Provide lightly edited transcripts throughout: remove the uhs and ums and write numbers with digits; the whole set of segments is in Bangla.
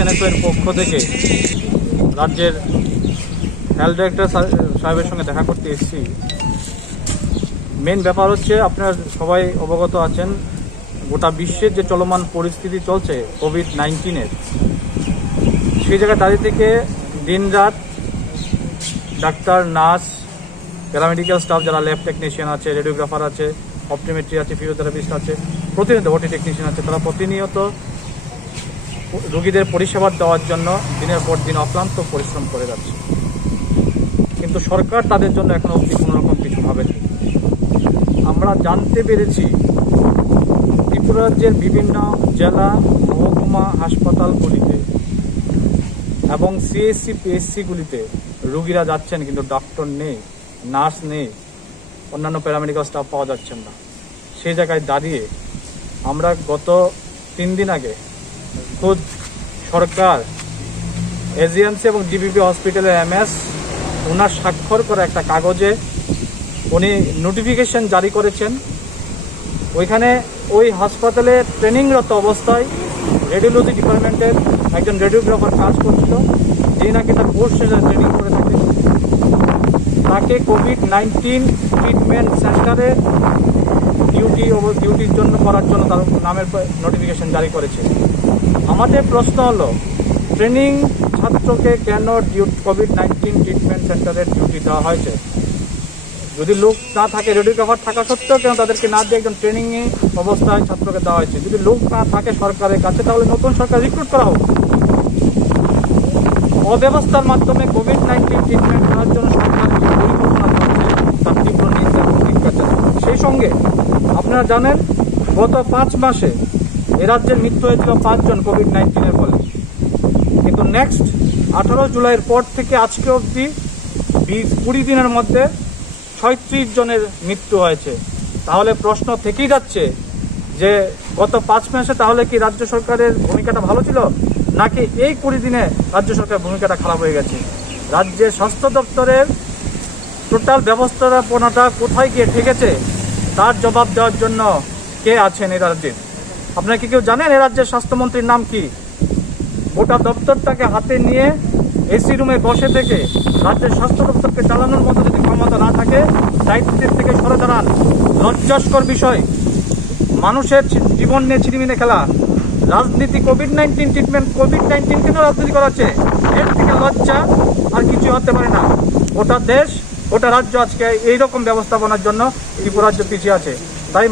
এর পক্ষ থেকে রাজ্যের হেলথ ডাইরেক্টর সাহেবের সঙ্গে দেখা করতে এসেছি। মেন ব্যাপার হচ্ছে, আপনারা সবাই অবগত আছেন, গোটা বিশ্বের যে চলমান পরিস্থিতি চলছে কোভিড-19-এর, সেই জায়গায় দাঁড়িয়ে থেকে দিনরাত ডাক্তার, নার্স, প্যারামেডিক্যাল স্টাফ, যারা ল্যাব টেকনিশিয়ান আছে, রেডিওগ্রাফার আছে, অপটোমেট্রি আছে, ফিজিওথেরাপিস্ট আছে, প্রতিনিয়ত ওটি টেকনিশিয়ান আছে, তারা প্রতিনিয়ত রোগীদের পরিষেবা দেওয়ার জন্য দিনের পর দিন অক্লান্ত পরিশ্রম করে যাচ্ছে। কিন্তু সরকার তাদের জন্য এখন অবধি কোনো রকম কিছু ভাবেনি। আমরা জানতে পেরেছি ত্রিপুরা রাজ্যের বিভিন্ন জেলা, মহকুমা হাসপাতালগুলিতে এবং সিএসসি, পিএসসিগুলিতে রোগীরা যাচ্ছেন, কিন্তু ডক্টর নেই, নার্স নেই, অন্যান্য প্যারামেডিক্যাল স্টাফ পাওয়া যাচ্ছেন না। সেই জায়গায় দাঁড়িয়ে আমরা গত 3 দিন আগে খুদ সরকার, এজিএমসি এবং ডিবিপি হসপিটালের এমএস ওনার স্বাক্ষর করা একটা কাগজে উনি নোটিফিকেশন জারি করেছেন। ওইখানে ওই হাসপাতালে ট্রেনিংরত অবস্থায় রেডিওলজি ডিপার্টমেন্টের একজন রেডিওগ্রাফার কাজ করছিল, যে নাকি তার কোর্স শেষে ট্রেনিং করে থাকে, তাকে কোভিড-19 ট্রিটমেন্ট সেন্টারে ডিউটির জন্য করার জন্য তার নামের নোটিফিকেশন জারি করেছে। আমাদের প্রশ্ন হলো, ট্রেনিং ছাত্রকে কেন কোভিড-19 ট্রিটমেন্ট সেন্টারে ডিউটি দেওয়া হয়েছে? যদি লোক না থাকে, রেডিওগ্রাফার থাকা সত্ত্বেও কেন তাদেরকে না দিয়ে একজন ট্রেনিং অবস্থায় ছাত্রকে দেওয়া হয়েছে? যদি লোক না থাকে সরকারের কাছে, তাহলে নতুন সরকার রিক্রুট করা হোক। অব্যবস্থার মাধ্যমে কোভিড-19 ট্রিটমেন্ট করার জন্য সরকার যে পরিকল্পনা করছে, তার তীব্র নিন্দা এবং ধিক্কার জানাই। সেই সঙ্গে আপনারা জানেন, গত 5 মাসে এ রাজ্যের মৃত্যু হয়েছিল 5 জন কোভিড-19-এর ফলে, কিন্তু নেক্সট 18 জুলাইয়ের পর থেকে আজকে অবধি 20-20 দিনের মধ্যে 36 জনের মৃত্যু হয়েছে। তাহলে প্রশ্ন থেকেই যাচ্ছে যে গত 5 মাসে তাহলে কি রাজ্য সরকারের ভূমিকাটা ভালো ছিল, নাকি এই 20 দিনে রাজ্য সরকারের ভূমিকাটা খারাপ হয়ে গেছে? রাজ্যের স্বাস্থ্য দপ্তরের টোটাল ব্যবস্থাপনাটা কোথায় গিয়ে ঠেকেছে, তার জবাব দেওয়ার জন্য কে আছেন এই রাজ্যে? আপনারা কি কেউ জানেন এই রাজ্যের স্বাস্থ্যমন্ত্রীর নাম কি? গোটা দপ্তরটাকে হাতে নিয়ে এসি রুমে বসে থেকে রাজ্যের স্বাস্থ্য দপ্তরকে চালানোর মতো যদি ক্ষমতা না থাকে, দায়িত্বের থেকে সরে দাঁড়ান। লজ্জাস্কর বিষয়, মানুষের জীবন নিয়ে ছিনিমিনি খেলা, রাজনীতি। কোভিড-19 ট্রিটমেন্ট, কোভিড-19 কেন রাজনীতি করাচ্ছে? এর থেকে লজ্জা আর কিছু হতে পারে না। গোটা দেশ, গোটা রাজ্য আজকে এইরকম ব্যবস্থাপনার জন্য ত্রিপুরা রাজ্য পিছিয়ে আছে। তাই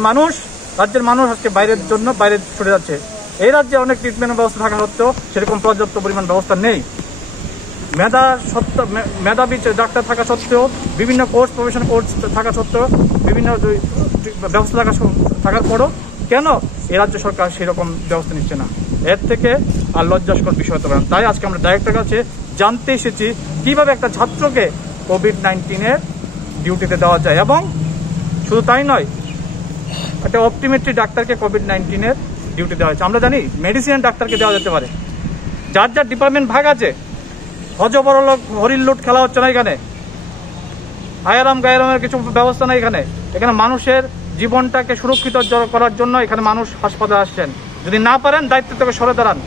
রাজ্যের মানুষ আজকে বাইরে সরে যাচ্ছে। এই রাজ্যে অনেক ট্রিটমেন্টের ব্যবস্থা থাকা সত্ত্বেও সেরকম পর্যাপ্ত পরিমাণ ব্যবস্থা নেই। মেধাবী ডাক্তার থাকা সত্ত্বেও, বিভিন্ন প্রফেশন কোর্স থাকা সত্ত্বেও, বিভিন্ন ব্যবস্থা থাকার পরও কেন এই রাজ্য সরকার সেরকম ব্যবস্থা নিচ্ছে না? এর থেকে আর লজ্জাস্কর বিষয় হতে পারে না। তাই আজকে আমরা ডাইরেক্টরের কাছে জানতে এসেছি কিভাবে একটা ছাত্রকে কোভিড-19-এর ডিউটিতে দেওয়া যায়। এবং শুধু তাই নয়, একটা অপটোমেট্রি ডাক্তারকে কোভিড-19-এর ডিউটি দেওয়া হয়েছে। আমরা জানি মেডিসিন ডাক্তারকে দেওয়া যেতে পারে। যার যার ডিপার্টমেন্ট ভাগ আছে। হজবরলোক হরিল্লুট খেলা হচ্ছে না এখানে। আয়ারাম গায়ারামের কিছু ব্যবস্থা নেই এখানে। এখানে মানুষের জীবনটাকে সুরক্ষিত করার জন্য এখানে মানুষ হাসপাতালে আসছেন। যদি না পারেন, দায়িত্ব থেকে সরে দাঁড়ান।